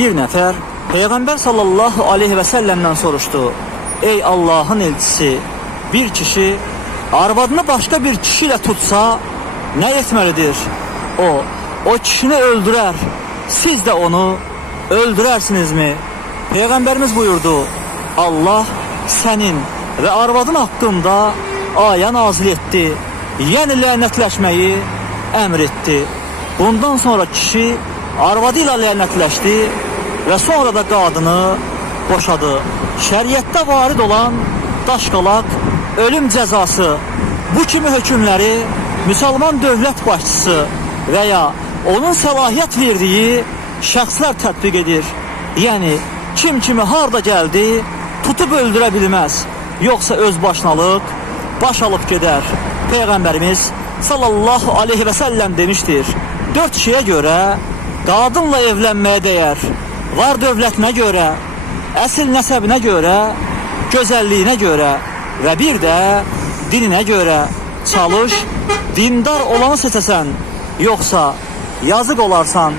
Bir nəfər Peyğəmbər sallallahu aleyhi və səlləmdən soruşdu: Ey Allahın elçisi, bir kişi arvadını başqa bir kişi ilə tutsa nə etməlidir? O kişini öldürər, siz də onu öldürərsinizmi? Peyğəmbərimiz buyurdu: Allah sənin və arvadın haqqında ayə nazil etdi, yəni lənətləşməyi əmr etdi. Bundan sonra kişi arvadı ilə lənətləşdi və sonra da qadını boşadı. Şəriətdə varid olan daşqalaq, ölüm cəzası, bu kimi hökmləri müsəlman dövlət başçısı və ya onun səlahiyyət verdiyi şəxslər tətbiq edir. Yəni, kim kimi harda gəldi, tutub öldürə bilməz. Yoxsa öz başınalıq, baş alıb gedər. Peyğəmbərimiz sallallahu aleyhi və səlləm demişdir: 4 şeyə görə qadınla evlənməyə dəyər. Var dövlətinə görə, əsil nəsəbinə görə, gözəlliyinə görə və bir də dininə görə. Çalış, dindar olanı seçəsən, yoxsa yazıq olarsan.